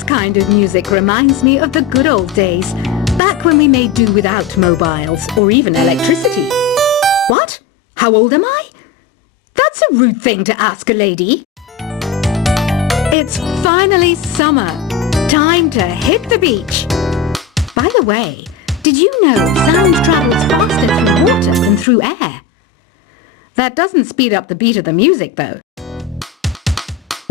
This kind of music reminds me of the good old days, back when we made do without mobiles or even electricity. What? How old am I? That's a rude thing to ask a lady. It's finally summer. Time to hit the beach. By the way, did you know sound travels faster through water than through air? That doesn't speed up the beat of the music, though.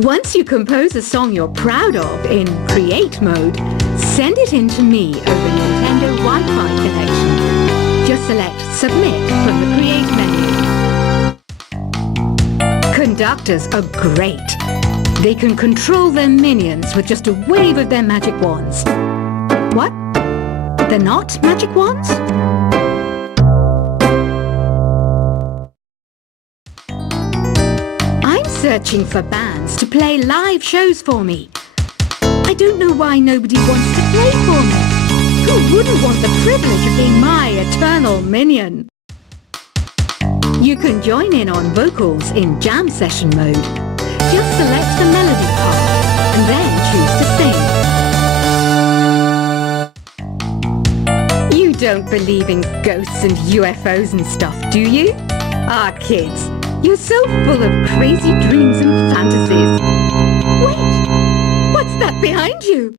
Once you compose a song you're proud of in Create mode, send it in to me over Nintendo Wi-Fi connection. Just select Submit from the Create menu. Conductors are great. They can control their minions with just a wave of their magic wands. What? They're not magic wands? I'm searching for bands to play live shows for me. I don't know why nobody wants to play for me. Who wouldn't want the privilege of being my eternal minion? You can join in on vocals in jam session mode. Just select the melody part and then choose to sing. You don't believe in ghosts and UFOs and stuff, do you? Ah, kids, you're so full of crazy dreams and fantasies. Wait, what's that behind you?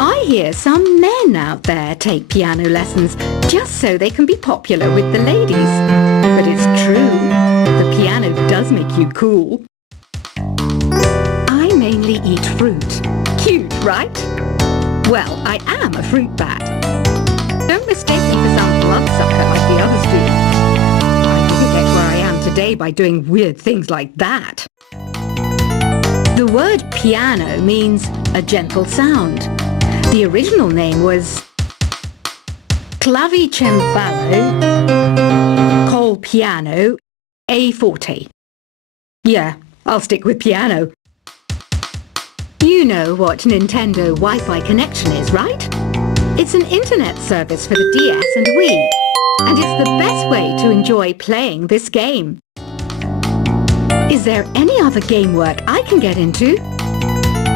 I hear some men out there take piano lessons just so they can be popular with the ladies. But it's true, the piano does make you cool. I mainly eat fruit. Cute, right? Well, I am a fruit bat. Don't mistake me for some bloodsucker like the others do. I didn't get where I am today by doing weird things like that. The word piano means a gentle sound. The original name was clavicembalo col piano a forte. Yeah, I'll stick with piano. You know what Nintendo Wi-Fi connection is, right? It's an internet service for the DS and Wii, and it's the best way to enjoy playing this game. Is there any other game work I can get into?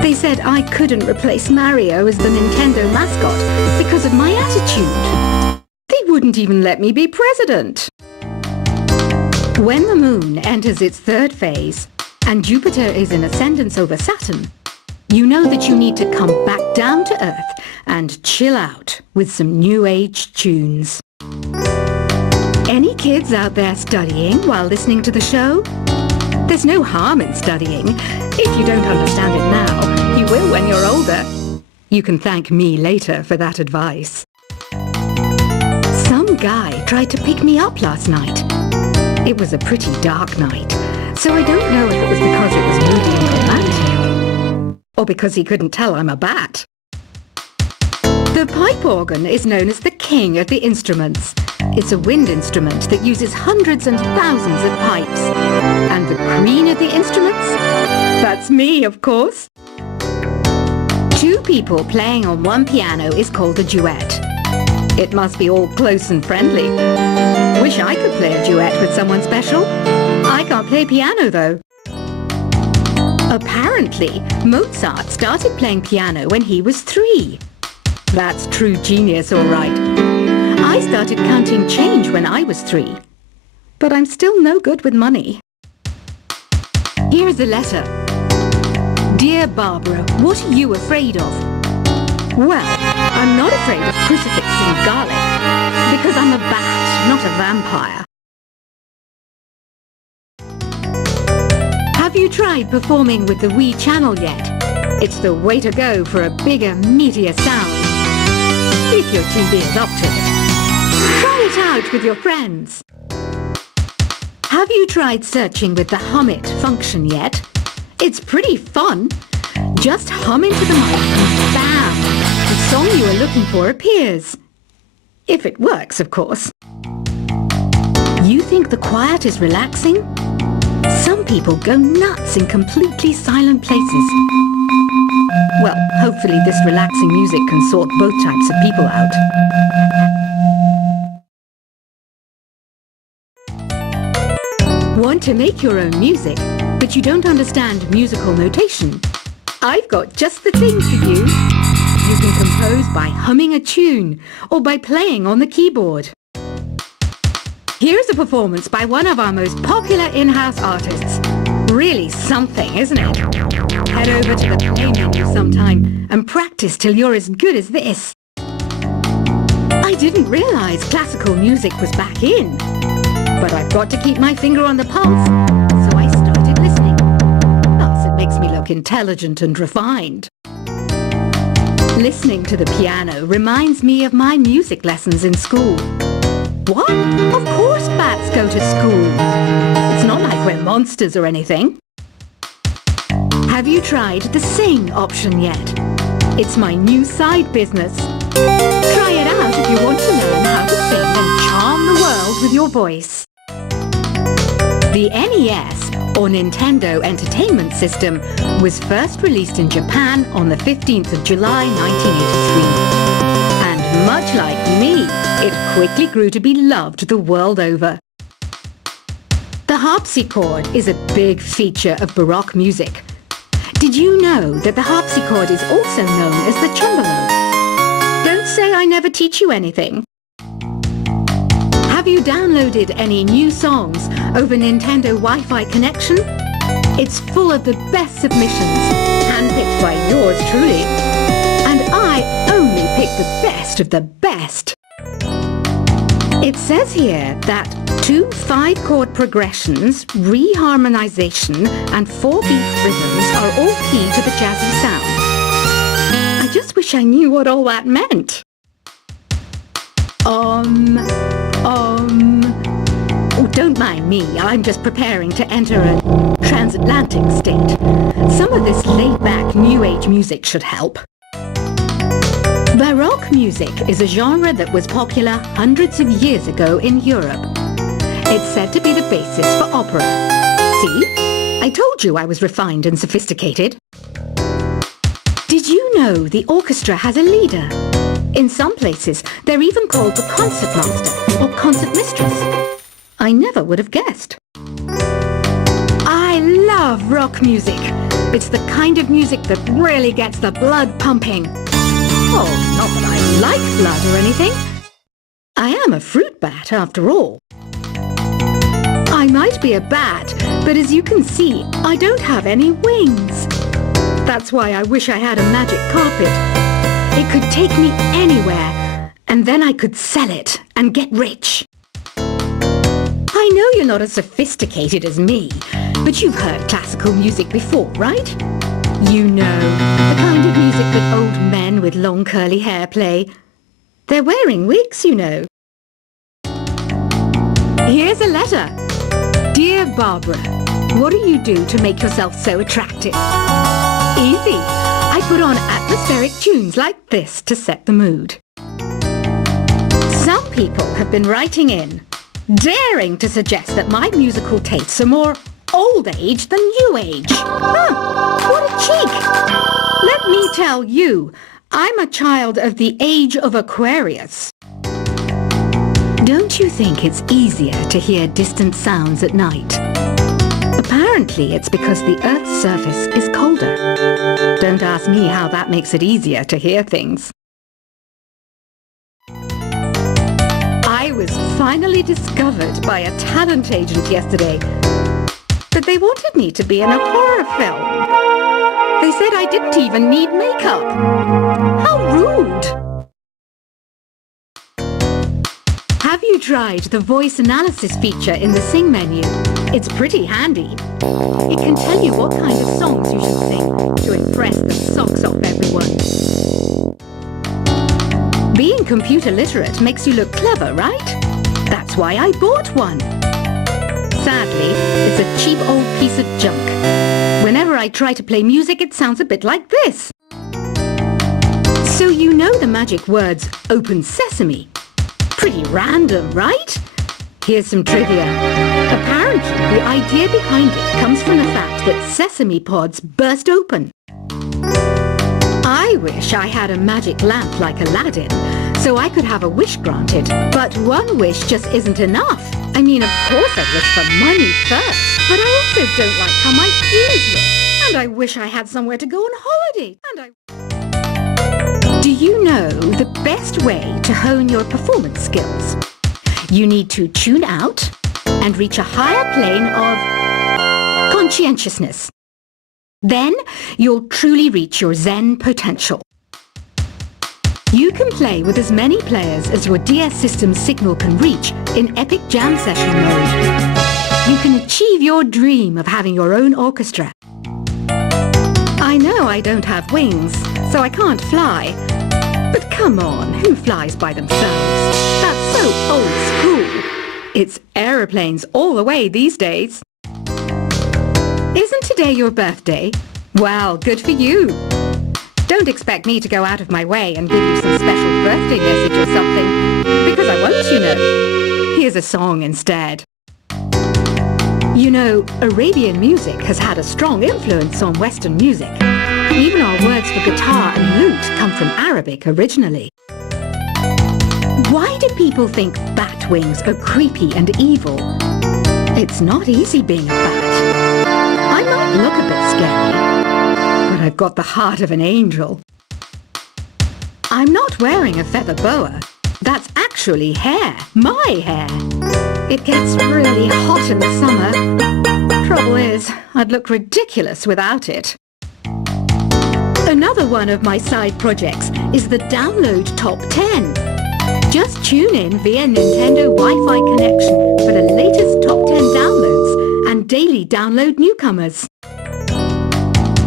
They said I couldn't replace Mario as the Nintendo mascot because of my attitude. They wouldn't even let me be president. When the moon enters its third phase and Jupiter is in ascendance over Saturn, you know that you need to come back down to Earth and chill out with some new age tunes. Any kids out there studying while listening to the show? There's no harm in studying. If you don't understand it now, you will when you're older. You can thank me later for that advice. Some guy tried to pick me up last night. It was a pretty dark night, so I don't know if it was because it was moody and romantic, or because he couldn't tell I'm a bat. The pipe organ is known as the king of the instruments. It's a wind instrument that uses hundreds and thousands of pipes. And the queen of the instruments? That's me, of course. Two people playing on one piano is called a duet. It must be all close and friendly. Wish I could play a duet with someone special. I can't play piano, though. Apparently, Mozart started playing piano when he was 3. That's true genius, all right. I started counting change when I was 3. But I'm still no good with money. Here's a letter. Dear Barbara, what are you afraid of? Well, I'm not afraid of crucifixing garlic, because I'm a bat, not a vampire. Have you tried performing with the Wii channel yet? It's the way to go for a bigger, meatier sound. If your TV is up to it. Try it out with your friends. Have you tried searching with the Hum It function yet? It's pretty fun. Just hum into the mic and bam! The song you are looking for appears. If it works, of course. You think the quiet is relaxing? Some people go nuts in completely silent places. Well, hopefully this relaxing music can sort both types of people out. Want to make your own music? but you don't understand musical notation, I've got just the thing for you. You can compose by humming a tune or by playing on the keyboard. Here's a performance by one of our most popular in-house artists. Really something, isn't it? Head over to the play menu sometime and practice till you're as good as this. I didn't realize classical music was back in, but I've got to keep my finger on the pulse, so I started listening. Plus, it makes me look intelligent and refined. Listening to the piano reminds me of my music lessons in school. What? Of course bats go to school. It's not like we're monsters or anything. Have you tried the sing option yet? It's my new side business. Try it out if you want to learn how to sing and charm the world with your voice. The NES, or Nintendo Entertainment System, was first released in Japan on the 15th of July 1983. And much like me, it quickly grew to be loved the world over. The harpsichord is a big feature of Baroque music. Did you know that the harpsichord is also known as the cembalo? Don't say I never teach you anything. Have you downloaded any new songs over Nintendo Wi-Fi connection? It's full of the best submissions, handpicked by yours truly. And I only pick the best of the best. It says here that 2 5-chord progressions, reharmonization, and 4-beat rhythms are all key to the jazzy sound. I just wish I knew what all that meant. Oh, don't mind me. I'm just preparing to enter a transatlantic state. Some of this laid-back New Age music should help. Baroque music is a genre that was popular hundreds of years ago in Europe. It's said to be the basis for opera. See? I told you I was refined and sophisticated. Did you know the orchestra has a leader? In some places, they're even called the concertmaster or concertmistress. I never would have guessed. I love rock music. It's the kind of music that really gets the blood pumping. Oh, not that I like blood or anything. I am a fruit bat, after all. I might be a bat, but as you can see, I don't have any wings. That's why I wish I had a magic carpet. It could take me anywhere, and then I could sell it and get rich. I know you're not as sophisticated as me, but you've heard classical music before, right? You know, the kind of music that old men with long curly hair play. They're wearing wigs, you know. Here's a letter. Dear Barbara, what do you do to make yourself so attractive? Easy. I put on atmospheric tunes like this to set the mood. Some people have been writing in, daring to suggest that my musical tastes are more old age than new age. Huh, what a cheek! Let me tell you, I'm a child of the age of Aquarius. Don't you think it's easier to hear distant sounds at night? Apparently it's because the Earth's surface is colder. Don't ask me how that makes it easier to hear things. I was finally discovered by a talent agent yesterday. But they wanted me to be in a horror film. They said I didn't even need makeup. How rude! Have you tried the voice analysis feature in the Sing menu? It's pretty handy. It can tell you what kind of songs you should sing to impress the socks off everyone. Being computer literate makes you look clever, right? That's why I bought one. Sadly, it's a cheap old piece of junk. Whenever I try to play music, it sounds a bit like this. So you know the magic words "Open Sesame." Pretty random, right? Here's some trivia. Apparently, the idea behind it comes from the fact that sesame pods burst open. I wish I had a magic lamp like Aladdin, so I could have a wish granted. But one wish just isn't enough. I mean, of course I wish for money first, but I also don't like how my ears look. And I wish I had somewhere to go on holiday. Do you know the best way to hone your performance skills? You need to tune out and reach a higher plane of conscientiousness. Then you'll truly reach your Zen potential. You can play with as many players as your DS system's signal can reach in epic jam session mode. You can achieve your dream of having your own orchestra. I know I don't have wings, so I can't fly. But come on, who flies by themselves? That's so old school. It's aeroplanes all the way these days. Isn't today your birthday? Well, good for you. Don't expect me to go out of my way and give you some special birthday message or something, because I won't, you know. Here's a song instead. You know, Arabian music has had a strong influence on Western music. Even our words for guitar and lute come from Arabic originally. Why do people think bat wings are creepy and evil? It's not easy being a bat. I might look a bit scary, but I've got the heart of an angel. I'm not wearing a feather boa. That's actually hair, my hair. It gets really hot in the summer. Trouble is, I'd look ridiculous without it. Another one of my side projects is the Download Top 10. Just tune in via Nintendo Wi-Fi connection for the latest Top 10 downloads and daily download newcomers.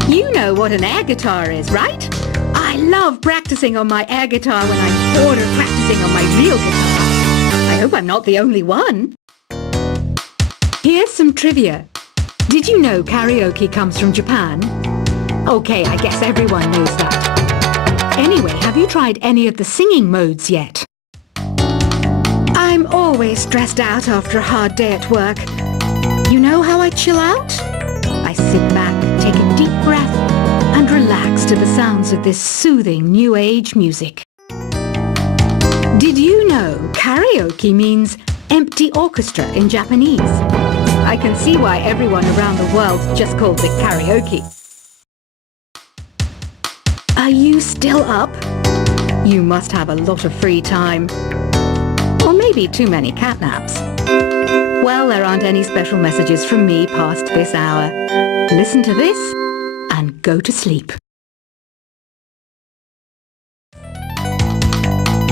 You know what an air guitar is, right? I love practicing on my air guitar when I'm bored of practicing on my real guitar. I hope I'm not the only one. Here's some trivia. Did you know karaoke comes from Japan? Okay, I guess everyone knows that. Anyway, have you tried any of the singing modes yet? I'm always stressed out after a hard day at work. You know how I chill out? I sit back, take a deep breath, and relax to the sounds of this soothing new age music. Did you know karaoke means empty orchestra in Japanese? I can see why everyone around the world just calls it karaoke. Are you still up? You must have a lot of free time. Or maybe too many catnaps. Well, there aren't any special messages from me past this hour. Listen to this and go to sleep.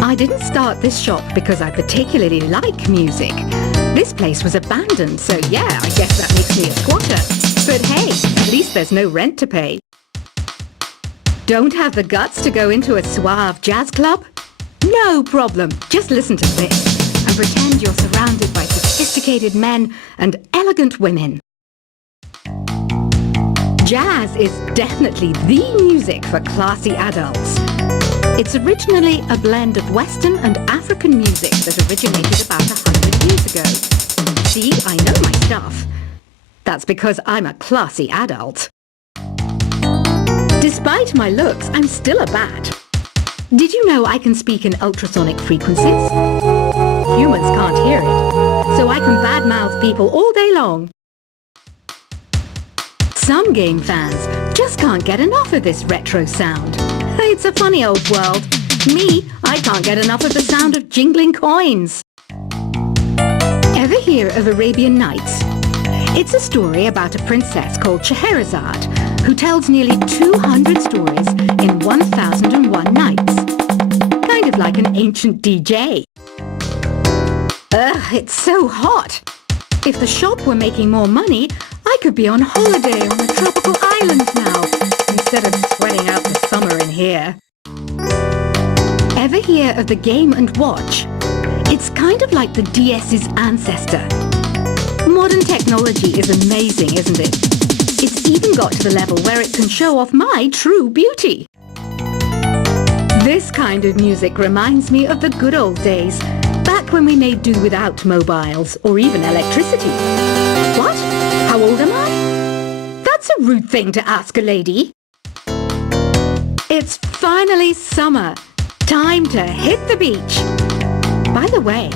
I didn't start this shop because I particularly like music. This place was abandoned, so yeah, I guess that makes me a squatter. But hey, at least there's no rent to pay. Don't have the guts to go into a suave jazz club? No problem. Just listen to this and pretend you're surrounded by sophisticated men and elegant women. Jazz is definitely the music for classy adults. It's originally a blend of Western and African music that originated about 100 years ago. See, I know my stuff. That's because I'm a classy adult. Despite my looks, I'm still a bat. Did you know I can speak in ultrasonic frequencies? Humans can't hear it, so I can badmouth people all day long. Some game fans just can't get enough of this retro sound. It's a funny old world. Me, I can't get enough of the sound of jingling coins. Ever hear of Arabian Nights? It's a story about a princess called Scheherazade who tells nearly 200 stories in 1001 nights. Kind of like an ancient DJ. Ugh, it's so hot. If the shop were making more money, I could be on holiday on a tropical island now, instead of sweating out the summer in here. Ever hear of the Game & Watch? It's kind of like the DS's ancestor. Modern technology is amazing, isn't it? It's even got to the level where it can show off my true beauty. This kind of music reminds me of the good old days, back when we made do without mobiles or even electricity. What? How old am I? That's a rude thing to ask a lady. It's finally summer. Time to hit the beach. By the way,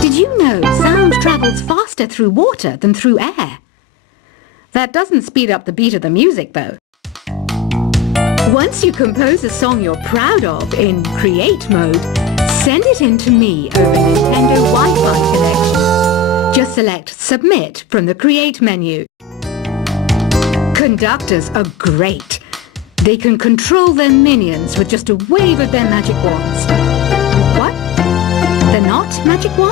did Did you know sound travels faster through water than through air? That doesn't speed up the beat of the music, though. Once you compose a song you're proud of in Create mode, send it in to me over Nintendo Wi-Fi connection. Just select Submit from the Create menu. Conductors are great. They can control their minions with just a wave of their magic wands. What? They're not magic wands?